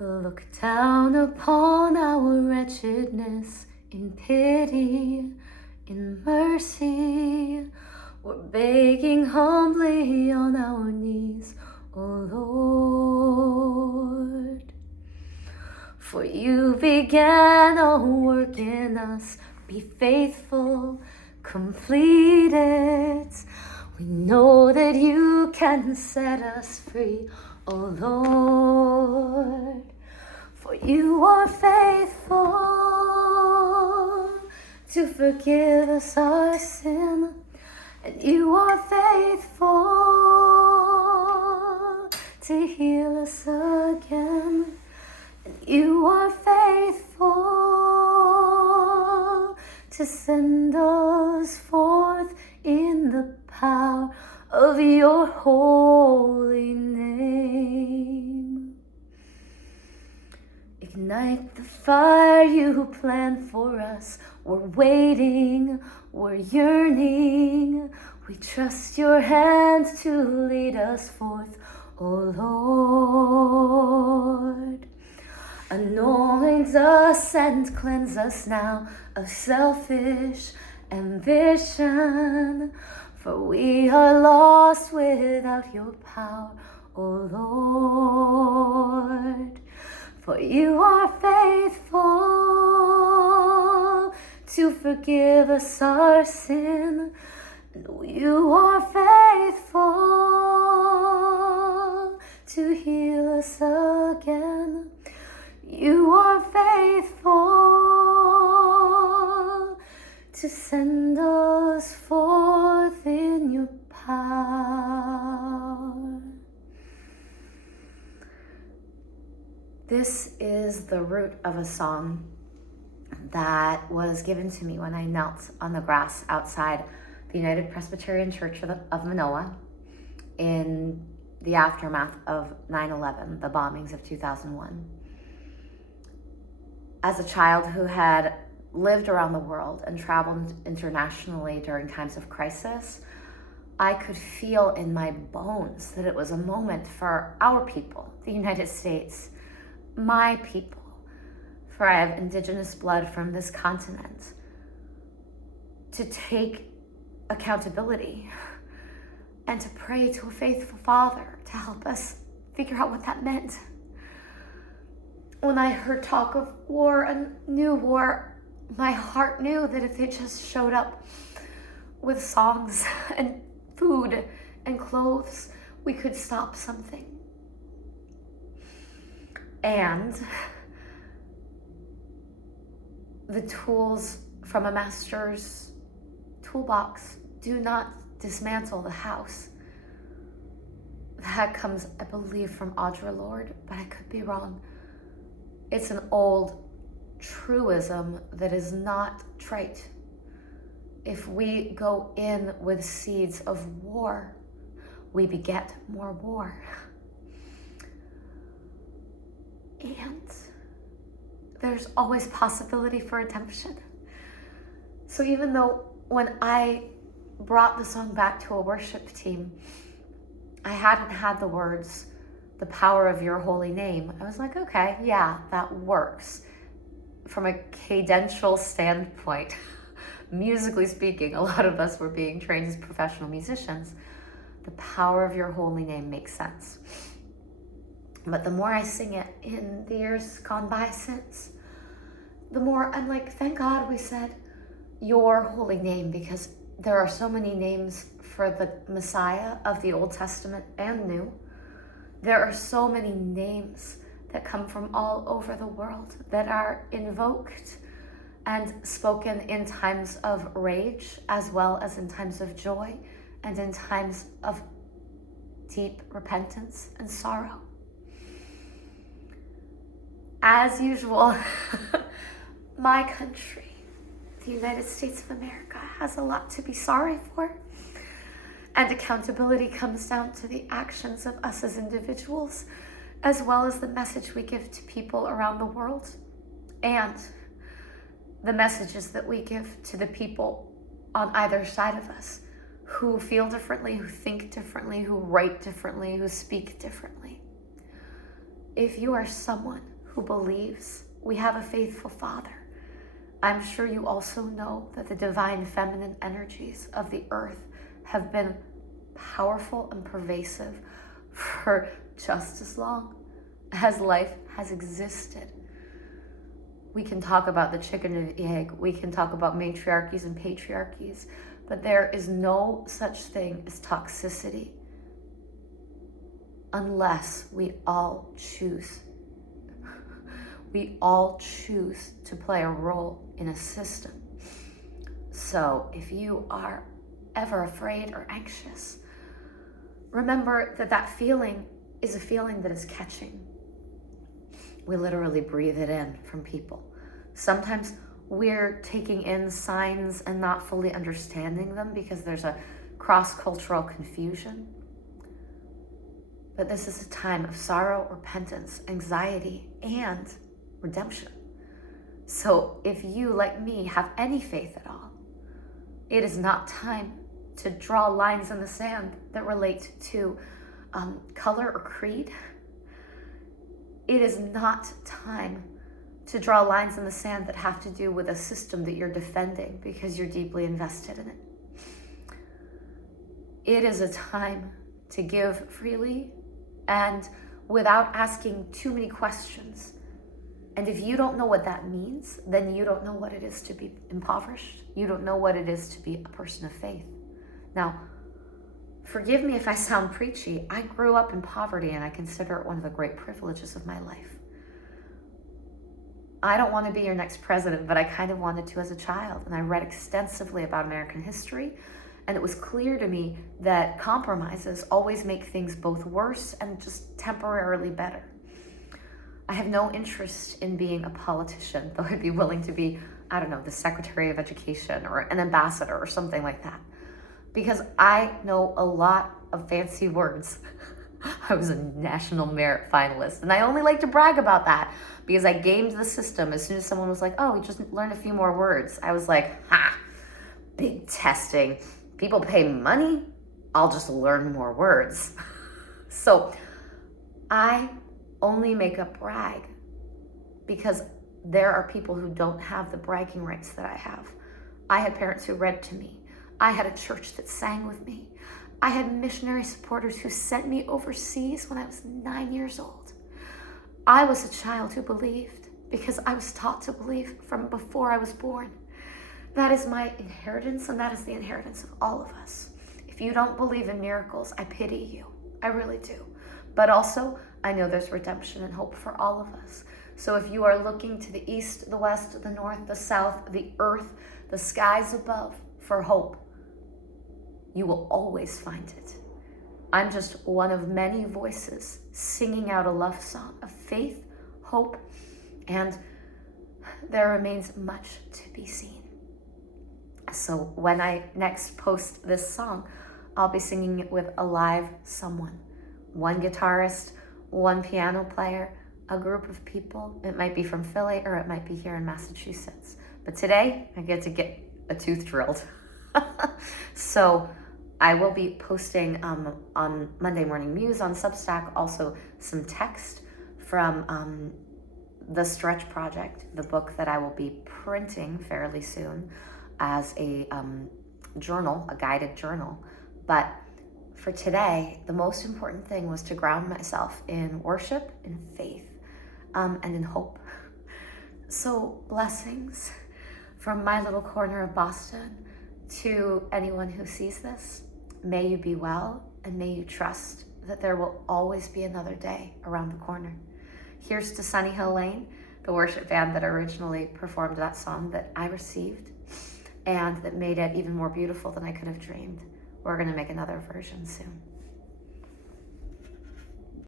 Look down upon our wretchedness in pity, in mercy. We're begging humbly on our knees, O Lord. For you began a work in us, be faithful, complete it. We know that you can set us free, O Lord. For you are faithful to forgive us our sin, and you are faithful to heal us again. And you are faithful to send us forth in the power of your holy name. Ignite the fire you planned for us. We're waiting, we're yearning. We trust your hand to lead us forth, O Lord. Anoint us and cleanse us now of selfish ambition, for we are lost without your power, O Lord. For you are faithful to forgive us our sin, and you are faithful to heal us again. You are faithful to send us forth in your power. This is the root of a song that was given to me when I knelt on the grass outside the United Presbyterian Church of Manoa in the aftermath of 9/11, the bombings of 2001. As a child who had lived around the world and traveled internationally during times of crisis, I could feel in my bones that it was a moment for our people, the United States, my people, for I have indigenous blood from this continent, to take accountability and to pray to a faithful Father to help us figure out what that meant. When I heard talk of war and new war, my heart knew that if they just showed up with songs and food and clothes, we could stop something. And the tools from a master's toolbox do not dismantle the house. That comes, I believe, from Audre Lorde, but I could be wrong. It's an old truism that is not trite. If we go in with seeds of war, we beget more war. And there's always possibility for redemption. So even though when I brought the song back to a worship team, I hadn't had the words, the power of your holy name, I was like, okay, yeah, that works. From a cadential standpoint, musically speaking, a lot of us were being trained as professional musicians. The power of your holy name makes sense. But the more I sing it in the years gone by since, the more I'm like, thank God we said your holy name, because there are so many names for the Messiah of the Old Testament and New. There are so many names that come from all over the world that are invoked and spoken in times of rage as well as in times of joy and in times of deep repentance and sorrow. As usual, my country, the United States of America, has a lot to be sorry for. And accountability comes down to the actions of us as individuals, as well as the message we give to people around the world, and the messages that we give to the people on either side of us who feel differently, who think differently, who write differently, who speak differently. if you are someone who believes we have a faithful Father, I'm sure you also know that the divine feminine energies of the earth have been powerful and pervasive for just as long as life has existed. We can talk about the chicken and the egg, we can talk about matriarchies and patriarchies, but there is no such thing as toxicity unless we all choose. We all choose to play a role in a system. So if you are ever afraid or anxious, remember that that feeling is a feeling that is catching. We literally breathe it in from people. Sometimes we're taking in signs and not fully understanding them because there's a cross-cultural confusion. But this is a time of sorrow, repentance, anxiety, and redemption. So if you, like me, have any faith at all, it is not time to draw lines in the sand that relate to color or creed. It is not time to draw lines in the sand that have to do with a system that you're defending because you're deeply invested in it. It is a time to give freely and without asking too many questions. And if you don't know what that means, then you don't know what it is to be impoverished. You don't know what it is to be a person of faith. Now, forgive me if I sound preachy. I grew up in poverty and I consider it one of the great privileges of my life. I don't want to be your next president, but I kind of wanted to as a child. And I read extensively about American history. And it was clear to me that compromises always make things both worse and just temporarily better. I have no interest in being a politician, though I'd be willing to be, I don't know, the Secretary of Education or an ambassador or something like that. Because I know a lot of fancy words. I was a National Merit finalist, and I only like to brag about that because I gamed the system. As soon as someone was like, oh, we just learned a few more words, I was like, ha, big testing. People pay money, I'll just learn more words. So I only make a brag because there are people who don't have the bragging rights that I have. I had parents who read to me. I had a church that sang with me. I had missionary supporters who sent me overseas when I was 9 years old. I was a child who believed because I was taught to believe from before I was born. That is my inheritance, and that is the inheritance of all of us. If you don't believe in miracles, I pity you. I really do. But also, I know there's redemption and hope for all of us. So if you are looking to the east, the west, the north, the south, the earth, the skies above for hope, you will always find it. I'm just one of many voices singing out a love song of faith, hope, and there remains much to be seen. So when I next post this song, I'll be singing it with a live someone. One guitarist, one piano player, a group of people. It might be from Philly or it might be here in Massachusetts. But today, I get to get a tooth drilled. So I will be posting on Monday Morning Muse on Substack also some text from The Stretch Project, the book that I will be printing fairly soon as a journal, a guided journal. But for today, the most important thing was to ground myself in worship, in faith, and in hope. So blessings from my little corner of Boston to anyone who sees this. May you be well, and may you trust that there will always be another day around the corner. Here's to Sunny Hill Lane, the worship band that originally performed that song that I received and that made it even more beautiful than I could have dreamed. We're going to make another version soon.